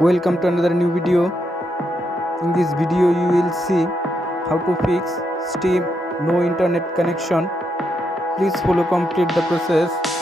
Welcome to another new video. In this video you will see how to fix Steam no internet connection. Please follow complete the process.